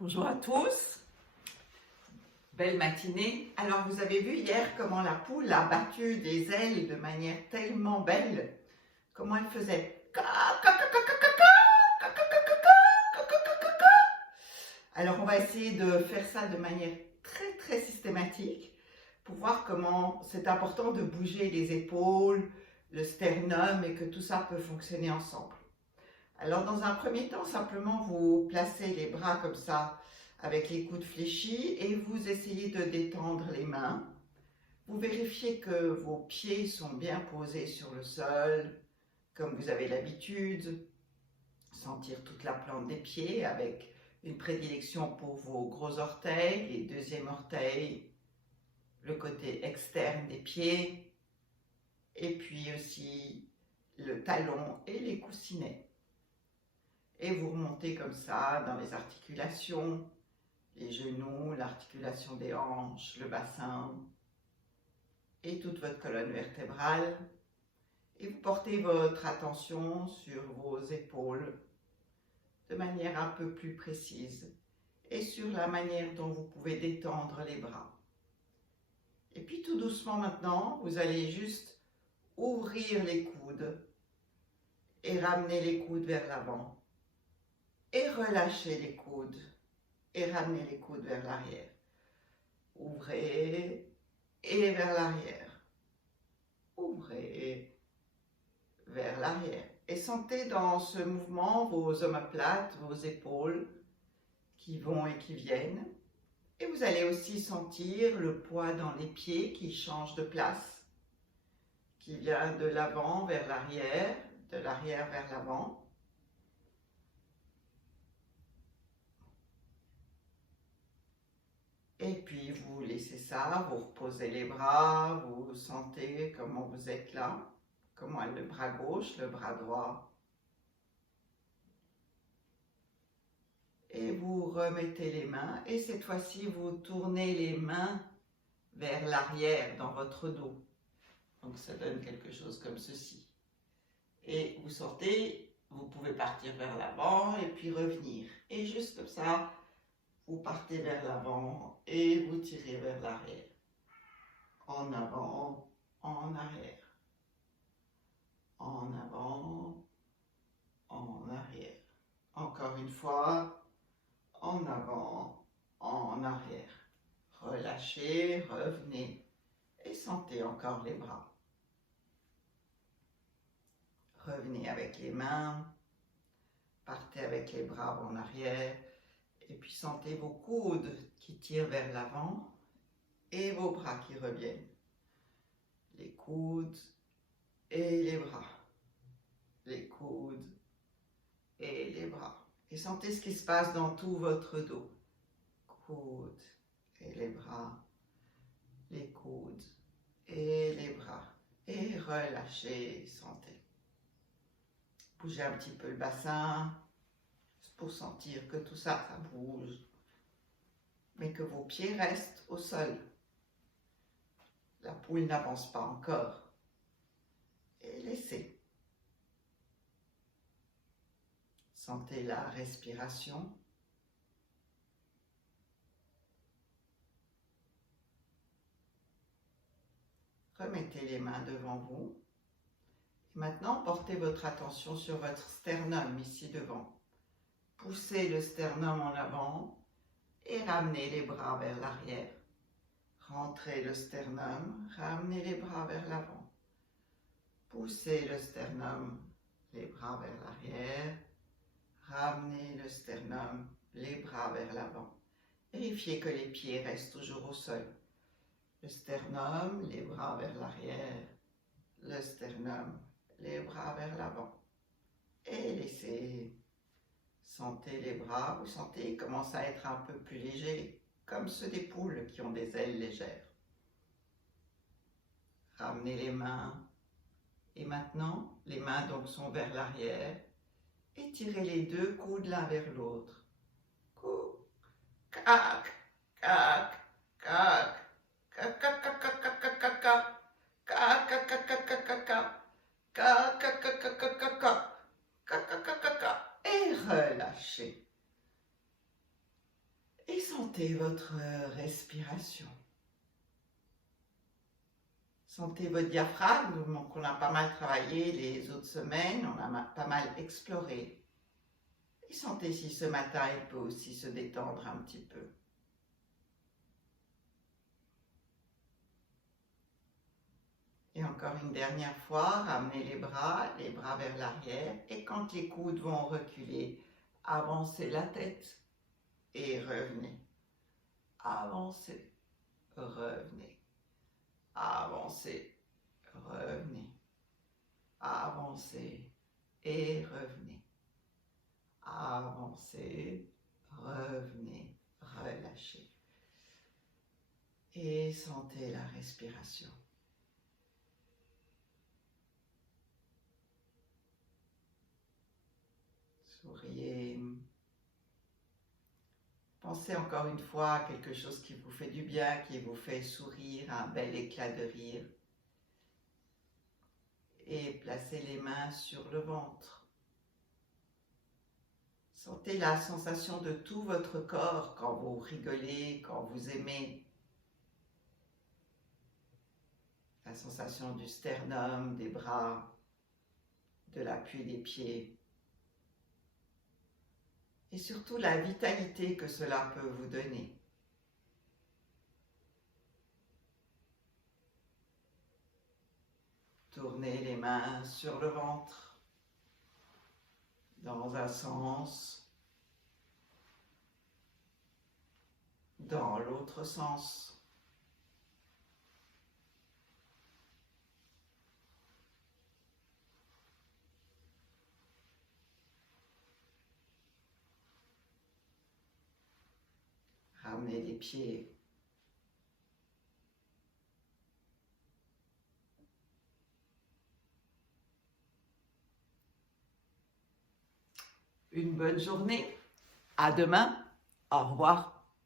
Bonjour à tous, belle matinée. Alors vous avez vu hier comment la poule a battu des ailes de manière tellement belle, comment elle faisait. Alors on va essayer de faire ça de manière très systématique pour voir comment c'est important de bouger les épaules, le sternum et que tout ça peut fonctionner ensemble. Alors dans un premier temps, simplement vous placez les bras comme ça avec les coudes fléchis et vous essayez de détendre les mains. Vous vérifiez que vos pieds sont bien posés sur le sol, comme vous avez l'habitude. Sentir toute la plante des pieds avec une prédilection pour vos gros orteils, les deuxièmes orteils, le côté externe des pieds, et puis aussi le talon et les coussinets. Et vous remontez comme ça dans les articulations, les genoux, l'articulation des hanches, le bassin et toute votre colonne vertébrale. Et vous portez votre attention sur vos épaules de manière un peu plus précise et sur la manière dont vous pouvez détendre les bras. Et puis tout doucement maintenant, vous allez juste ouvrir les coudes et ramener les coudes vers l'avant. Et relâchez les coudes et ramenez les coudes vers l'arrière. Ouvrez et vers l'arrière. Ouvrez vers l'arrière. Et sentez dans ce mouvement vos omoplates, vos épaules qui vont et qui viennent. Et vous allez aussi sentir le poids dans les pieds qui change de place, qui vient de l'avant vers l'arrière, de l'arrière vers l'avant. Et puis vous laissez ça, vous reposez les bras, vous sentez comment vous êtes là, comment est le bras gauche, le bras droit. Et vous remettez les mains et cette fois-ci vous tournez les mains vers l'arrière dans votre dos. Donc ça donne quelque chose comme ceci. Et vous sortez, vous pouvez partir vers l'avant et puis revenir. Et juste comme ça, vous partez vers l'avant et vous tirez vers l'arrière. En avant, en arrière. En avant, en arrière. Encore une fois, en avant, en arrière. Relâchez, revenez et sentez encore les bras. Revenez avec les mains, partez avec les bras en arrière et puis sentez vos coudes qui tirent vers l'avant et vos bras qui reviennent. Les coudes et les bras. Les coudes et les bras. Et sentez ce qui se passe dans tout votre dos. Coudes et les bras. Les coudes et les bras. Et relâchez, sentez. Bougez un petit peu le bassin pour sentir que tout ça, ça bouge. Mais que vos pieds restent au sol. La poule n'avance pas encore. Et laissez. Sentez la respiration. Remettez les mains devant vous. Et maintenant, portez votre attention sur votre sternum ici devant. Poussez le sternum en avant et ramenez les bras vers l'arrière. Rentrez le sternum, ramenez les bras vers l'avant. Poussez le sternum, les bras vers l'arrière. Ramenez le sternum, les bras vers l'avant. Vérifiez que les pieds restent toujours au sol. Le sternum, les bras vers l'arrière. Le sternum, les bras vers l'avant. Et laissez. Sentez les bras, vous sentez, ils commencent à être un peu plus légers, comme ceux des poules qui ont des ailes légères. Ramenez les mains. Et maintenant, les mains donc sont vers l'arrière. Étirez les deux coudes l'un vers l'autre. Coude, cac, cac, cac, cac, cac, cac, cac, cac, cac, cac, cac, cac, cac, et relâchez. Et sentez votre respiration. Sentez votre diaphragme, qu'on a pas mal travaillé les autres semaines, on a pas mal exploré. Et sentez si ce matin, il peut aussi se détendre un petit peu. Et encore une dernière fois, ramenez les bras vers l'arrière. Et quand les coudes vont reculer, avancez la tête et revenez. Avancez, revenez. Avancez, revenez. Avancez et revenez. Avancez, revenez, relâchez. Et sentez la respiration. Souriez. Pensez encore une fois à quelque chose qui vous fait du bien, qui vous fait sourire, un bel éclat de rire. Et placez les mains sur le ventre. Sentez la sensation de tout votre corps quand vous rigolez, quand vous aimez. La sensation du sternum, des bras, de l'appui des pieds. Et surtout la vitalité que cela peut vous donner. Tournez les mains sur le ventre, dans un sens, dans l'autre sens. Ramenez les pieds. Une bonne journée. À demain. Au revoir.